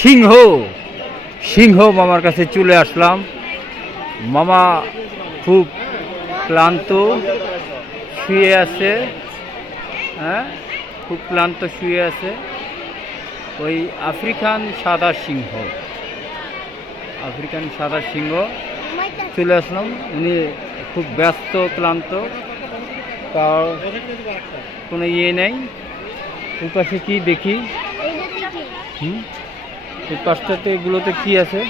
সিংহ সিংহ মামার কাছে চলে আসলাম। মামা খুব ক্লান্ত শুয়ে আছে, হ্যাঁ খুব ক্লান্ত শুয়ে আছে। ওই আফ্রিকান সাদা সিংহ, আফ্রিকান সাদা সিংহ চলে আসলাম। উনি খুব ব্যস্ত ক্লান্ত, তার কোনো ইয়ে নেই। ওই পাশে কি দেখি, এই পাশটাতে এগুলোতে কি আছে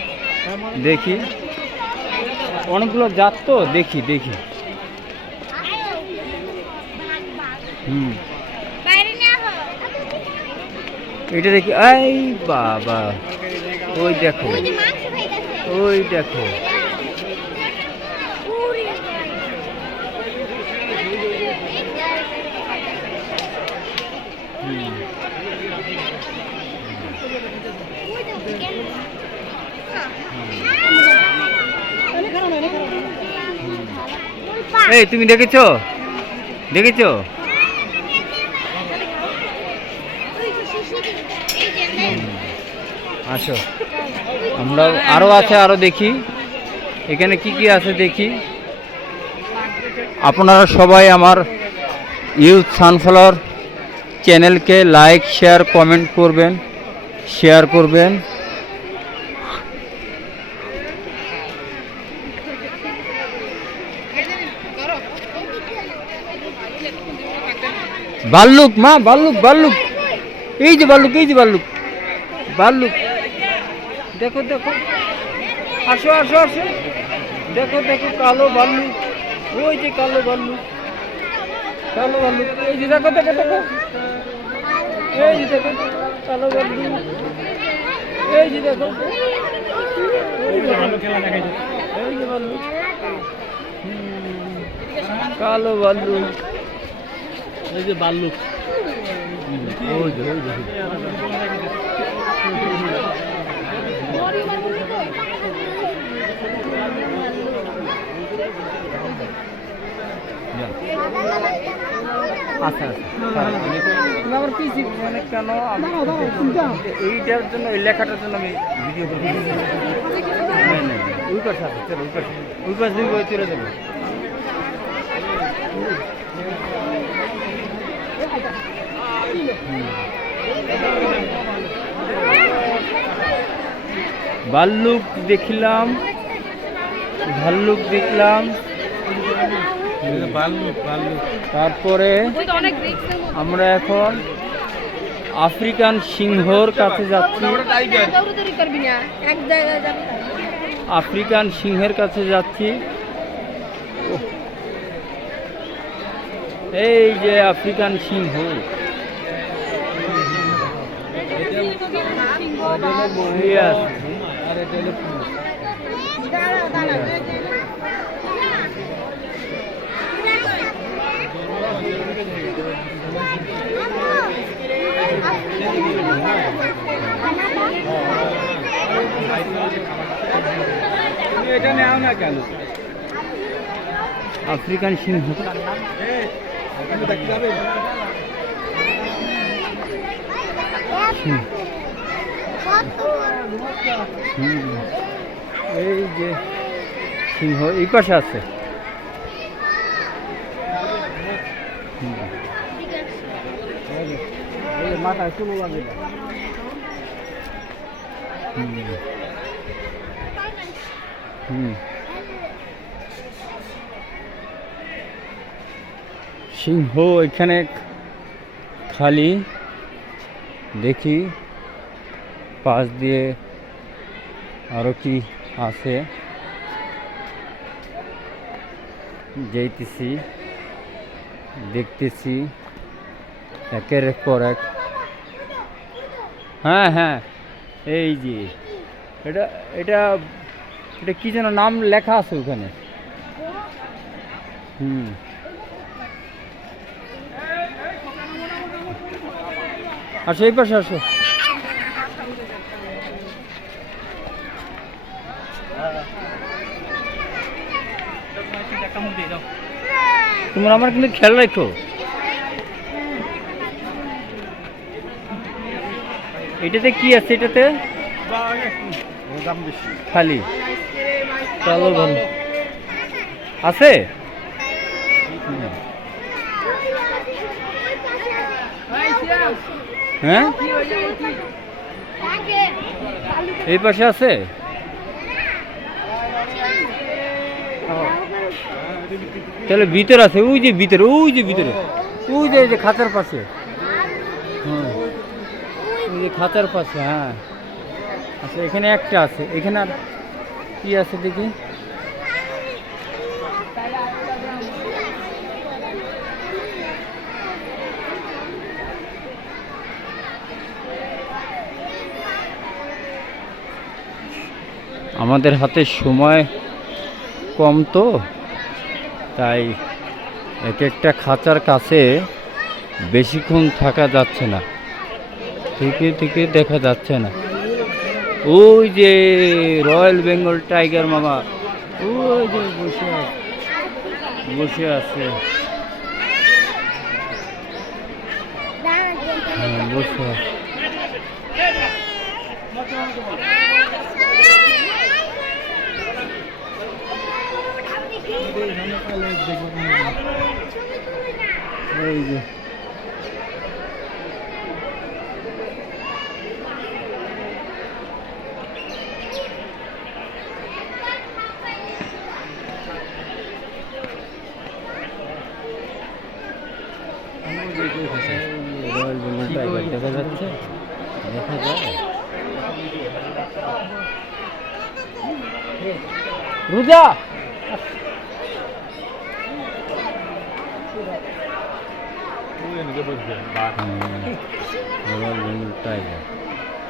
দেখি, অনেকগুলো জাত তো, দেখি দেখি। এটা দেখি, এই বাবা, ওই দেখো, ওই দেখো, এই তুমি দেখেছো, দেখেছো? আসো, আমরা আরো আছে, আরো দেখি এখানে কি কি আছে দেখি। আপনারা সবাই আমার ইউথ সানফ্লাওয়ার চ্যানেলকে লাইক শেয়ার কমেন্ট করবেন, শেয়ার করবেন। ভাল্লুক মা, ভাল্লুক, ভাল্লুক, এই যে ভাল্লুক, এই যে ভাল্লুক, ভাল্লুক, দেখো দেখো, আসো আসো আসো, দেখো দেখো, কালো ভাল্লুক, ওই যে কালো ভাল্লুক, কালো ভাল্লুক, এই যে দেখো দেখো দেখো, এই যে দেখো কালো ভাল্লুক, এই যে দেখো, এই যে ভাল্লুক, কালো ভাল্লুক, এই যে ভাল্লুক, ওই যে ওই যে আচ্ছা আচ্ছা, আমার কি মানে কেন এইটার জন্য, এই লেখাটার জন্য আমি ভিডিও করি। ওই পাশে আছে, চলো ওই পাশে, ওই পাশ দিয়ে চলে যাবো। ভাল্লুক দেখলাম, ভাল্লুক দেখলাম, তারপরে আমরা এখন আফ্রিকান সিংহর কাছে যাচ্ছি, আফ্রিকান সিংহের কাছে যাচ্ছি। এই যে আফ্রিকান সিংহ, এটা নেও না কেন? আফ্রিকান সিংহ, এই যে সিংহ এই পাশে আছে। মাথায় চুলো লাগে, সিংহ এখানে খালি, দেখি পাশ দিয়ে আরো কি আছে, যাইতেছি দেখতেছি একের পর এক। হ্যাঁ হ্যাঁ, এই যে এটা এটা এটা কি যেন নাম লেখা আছে ওখানে। আসো এই পাশে আসো। তোমরা আমার কিন্তু খেয়াল রাখো। এটাতে কি আছে এটাতে? দাম বেশি। খালি কালো ভালো আছে। হ্যাঁ এই পাশে আছে। তাহলে ভিতর আছে, ওই যে ভিতরে, ওই যে ভিতরে, ওই যে খাঁচার পাশে। হ্যাঁ ওই যে খাঁচার পাশে। হ্যাঁ আচ্ছা এখানে একটা আছে, এখানে আর কি আছে দেখি। আমাদের হাতে সময় কম তো, তাই এক একটা খাঁচার কাছে বেশিক্ষণ থাকা যাচ্ছে না, থেকে থেকে দেখা যাচ্ছে না। ওই যে রয়্যাল বেঙ্গল টাইগার মামা, ওই যে বসে বসে আছে। হ্যাঁ বসে আছে। এই যে রয়্যাল বেঙ্গল টাইগার দেখা যাচ্ছে, দেখা যায়। রুজা রয়্যাল বেঙ্গল টাইগার।